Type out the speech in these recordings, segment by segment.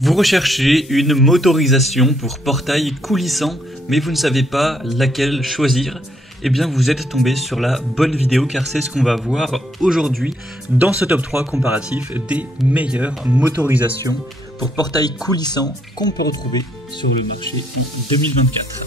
Vous recherchez une motorisation pour portail coulissant, mais vous ne savez pas laquelle choisir? Eh bien vous êtes tombé sur la bonne vidéo car c'est ce qu'on va voir aujourd'hui dans ce top 3 comparatif des meilleures motorisations pour portail coulissant qu'on peut retrouver sur le marché en 2024.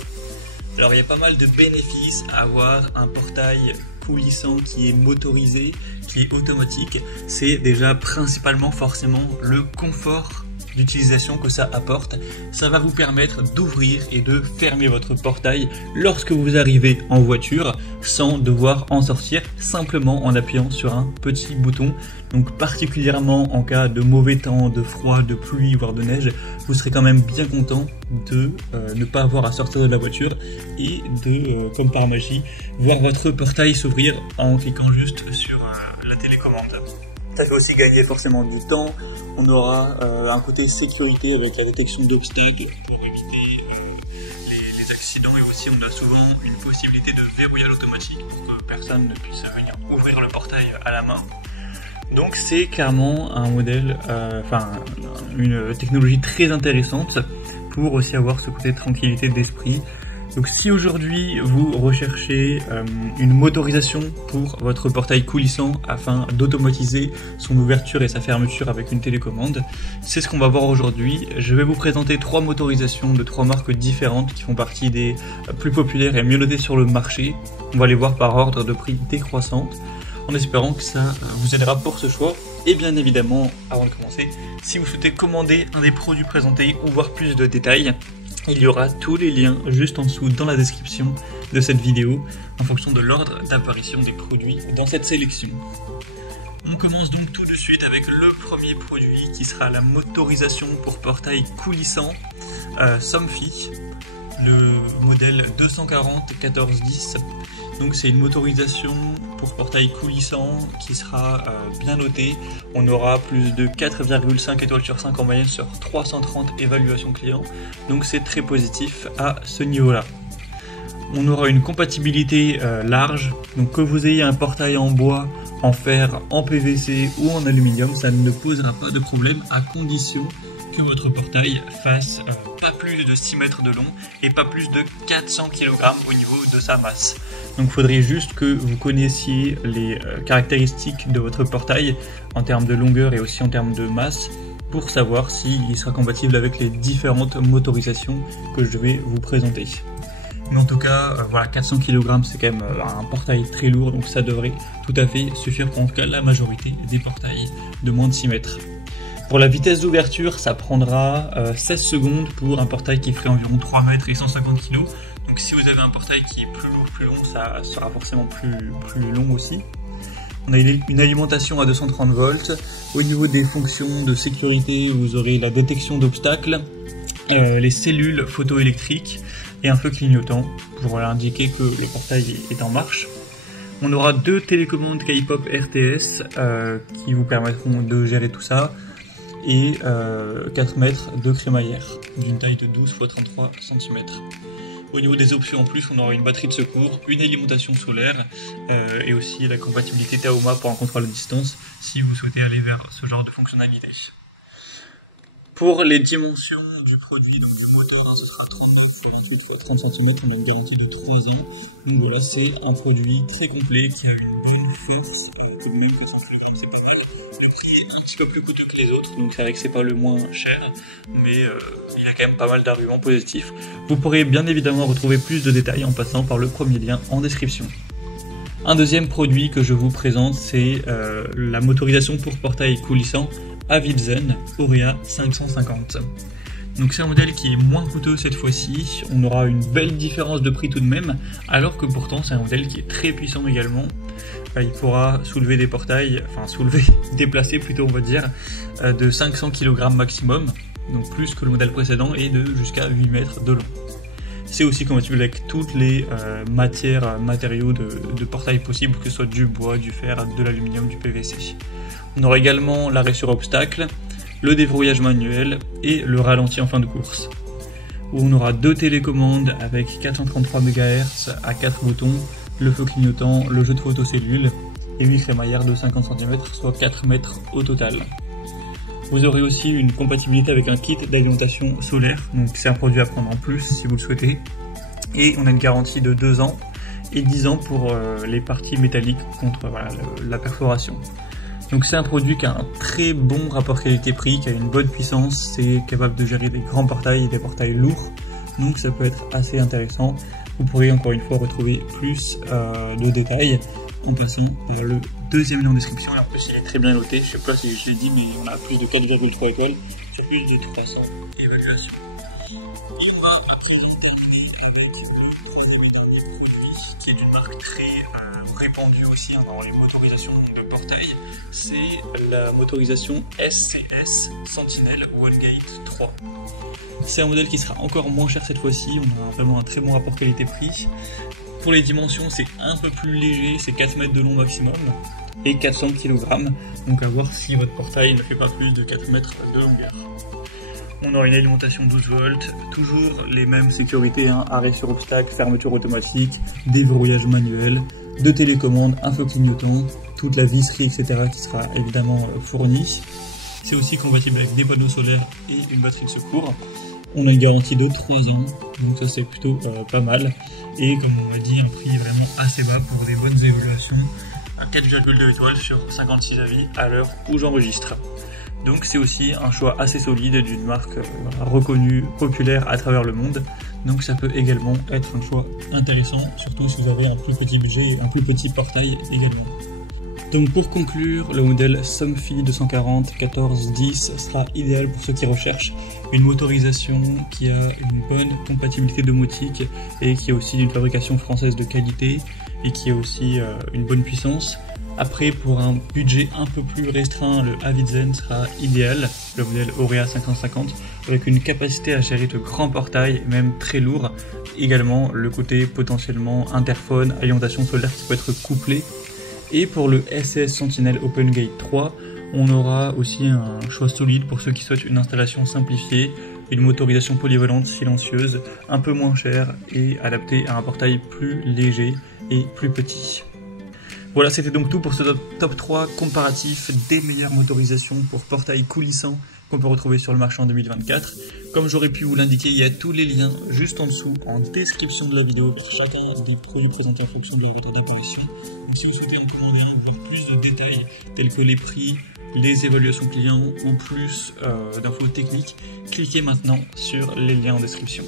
Alors il y a pas mal de bénéfices à avoir un portail coulissant qui est motorisé, qui est automatique. C'est déjà principalement forcément le confort d'utilisation que ça apporte. Ça va vous permettre d'ouvrir et de fermer votre portail lorsque vous arrivez en voiture sans devoir en sortir, simplement en appuyant sur un petit bouton. Donc particulièrement en cas de mauvais temps, de froid, de pluie, voire de neige, vous serez quand même bien content de ne pas avoir à sortir de la voiture et de, comme par magie, voir votre portail s'ouvrir en cliquant juste sur la télécommande. Ça fait aussi gagner forcément du temps. On aura un côté sécurité avec la détection d'obstacles pour éviter les accidents, et aussi on a souvent une possibilité de verrouillage automatique pour que personne ne puisse venir ouvrir le portail à la main. Donc c'est clairement un modèle, une technologie très intéressante pour aussi avoir ce côté de tranquillité d'esprit. Donc si aujourd'hui vous recherchez une motorisation pour votre portail coulissant afin d'automatiser son ouverture et sa fermeture avec une télécommande, c'est ce qu'on va voir aujourd'hui. Je vais vous présenter 3 motorisations de 3 marques différentes qui font partie des plus populaires et mieux notées sur le marché. On va les voir par ordre de prix décroissante, en espérant que ça vous aidera pour ce choix. Et bien évidemment, avant de commencer, si vous souhaitez commander un des produits présentés ou voir plus de détails, il y aura tous les liens juste en dessous dans la description de cette vidéo en fonction de l'ordre d'apparition des produits dans cette sélection. On commence donc tout de suite avec le premier produit qui sera la motorisation pour portail coulissant Somfy, le modèle 240 1410. Donc c'est une motorisation pour portail coulissant qui sera bien notée. On aura plus de 4,5 étoiles sur 5 en moyenne sur 330 évaluations clients. Donc c'est très positif à ce niveau-là. On aura une compatibilité large. Donc que vous ayez un portail en bois, en fer, en PVC ou en aluminium, ça ne posera pas de problème à condition que votre portail fasse pas plus de 6 mètres de long et pas plus de 400 kg au niveau de sa masse. Donc il faudrait juste que vous connaissiez les caractéristiques de votre portail en termes de longueur et aussi en termes de masse pour savoir s'il sera compatible avec les différentes motorisations que je vais vous présenter. Mais en tout cas, voilà, 400 kg c'est quand même un portail très lourd, donc ça devrait tout à fait suffire pour en tout cas la majorité des portails de moins de 6 mètres. Pour la vitesse d'ouverture, ça prendra 16 secondes pour un portail qui ferait environ 3 mètres et 150 kg. Donc si vous avez un portail qui est plus lourd, plus long, ça sera forcément plus long aussi. On a une alimentation à 230 volts. Au niveau des fonctions de sécurité, vous aurez la détection d'obstacles, les cellules photoélectriques et un feu clignotant pour indiquer que le portail est en marche. On aura 2 télécommandes K-pop RTS qui vous permettront de gérer tout ça, et 4 mètres de crémaillère d'une taille de 12 x 33 cm. Au niveau des options en plus, on aura une batterie de secours, une alimentation solaire et aussi la compatibilité Taoma pour un contrôle à distance si vous souhaitez aller vers ce genre de fonctionnalité. Pour les dimensions du produit, donc le moteur, ce sera 39 x 28 x 30 cm, on a une garantie de 3 ans. Donc voilà, c'est un produit très complet qui a une bonne force, même 400 kg, c'est pas mal. Le prix est un petit peu plus coûteux que les autres, donc c'est vrai que c'est pas le moins cher, mais il y a quand même pas mal d'arguments positifs. Vous pourrez bien évidemment retrouver plus de détails en passant par le premier lien en description. Un deuxième produit que je vous présente, c'est la motorisation pour portail coulissant Avidzen Aurea 550. Donc c'est un modèle qui est moins coûteux cette fois-ci, on aura une belle différence de prix tout de même, alors que pourtant c'est un modèle qui est très puissant également. Il pourra soulever des portails, déplacer plutôt on va dire, de 500 kg maximum, donc plus que le modèle précédent, et de jusqu'à 8 mètres de long. C'est aussi compatible avec toutes les matériaux de portail possibles, que ce soit du bois, du fer, de l'aluminium, du PVC. On aura également l'arrêt sur obstacle, le déverrouillage manuel et le ralenti en fin de course. Où on aura 2 télécommandes avec 433 MHz à 4 boutons, le feu clignotant, le jeu de photocellules et 8 crémaillères de 50 cm, soit 4 mètres au total. Vous aurez aussi une compatibilité avec un kit d'alimentation solaire, donc c'est un produit à prendre en plus si vous le souhaitez. Et on a une garantie de 2 ans et 10 ans pour les parties métalliques contre la perforation. Donc c'est un produit qui a un très bon rapport qualité-prix, qui a une bonne puissance, c'est capable de gérer des grands portails et des portails lourds, donc ça peut être assez intéressant. Vous pourrez encore une fois retrouver plus de détails en passant par le deuxième lien en description. En plus il est très bien noté, je sais pas si je l'ai dit, mais on a plus de 4,3 étoiles sur plus de 300 évaluations. Et on va terminer avec le troisième et dernier produit, qui est une marque très répandue aussi dans les motorisations de portail. C'est la motorisation SCS Sentinel OneGate 3. C'est un modèle qui sera encore moins cher cette fois-ci, on a vraiment un très bon rapport qualité-prix. Pour les dimensions, c'est un peu plus léger, c'est 4 mètres de long maximum et 400 kg, donc à voir si votre portail ne fait pas plus de 4 mètres de longueur. On aura une alimentation 12 volts, toujours les mêmes sécurités, arrêt sur obstacle, fermeture automatique, déverrouillage manuel, de télécommande, info clignotant, toute la visserie, etc. qui sera évidemment fournie. C'est aussi compatible avec des panneaux solaires et une batterie de secours. On a une garantie de 3 ans, donc ça c'est plutôt pas mal. Et comme on m'a dit, un prix vraiment assez bas pour des bonnes évaluations, à 4,2 étoiles sur 56 avis à l'heure où j'enregistre. Donc c'est aussi un choix assez solide d'une marque reconnue, populaire à travers le monde. Donc ça peut également être un choix intéressant, surtout si vous avez un plus petit budget et un plus petit portail également. Donc pour conclure, le modèle Somfy 240 1410 sera idéal pour ceux qui recherchent une motorisation qui a une bonne compatibilité domotique et qui est aussi d'une fabrication française de qualité et qui a aussi une bonne puissance. Après, pour un budget un peu plus restreint, le Avidzen sera idéal, le modèle Aurea 550, avec une capacité à gérer de grands portails, même très lourds. Également, le côté potentiellement interphone, alimentation solaire qui peut être couplé. Et pour le SCS Sentinel OpenGate 3, on aura aussi un choix solide pour ceux qui souhaitent une installation simplifiée, une motorisation polyvalente silencieuse, un peu moins chère et adaptée à un portail plus léger et plus petit. Voilà, c'était donc tout pour ce top 3 comparatif des meilleures motorisations pour portail coulissant qu'on peut retrouver sur le marché en 2024. Comme j'aurais pu vous l'indiquer, il y a tous les liens juste en dessous, en description de la vidéo, vers chacun des produits présentés en fonction de leur retour d'apparition. Donc si vous souhaitez en commander un, voir plus de détails, tels que les prix, les évaluations clients ou plus d'infos techniques, cliquez maintenant sur les liens en description.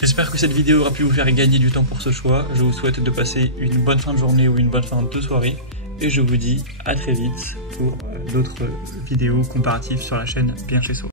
J'espère que cette vidéo aura pu vous faire gagner du temps pour ce choix. Je vous souhaite de passer une bonne fin de journée ou une bonne fin de soirée. Et je vous dis à très vite pour d'autres vidéos comparatives sur la chaîne Bien Chez Soi.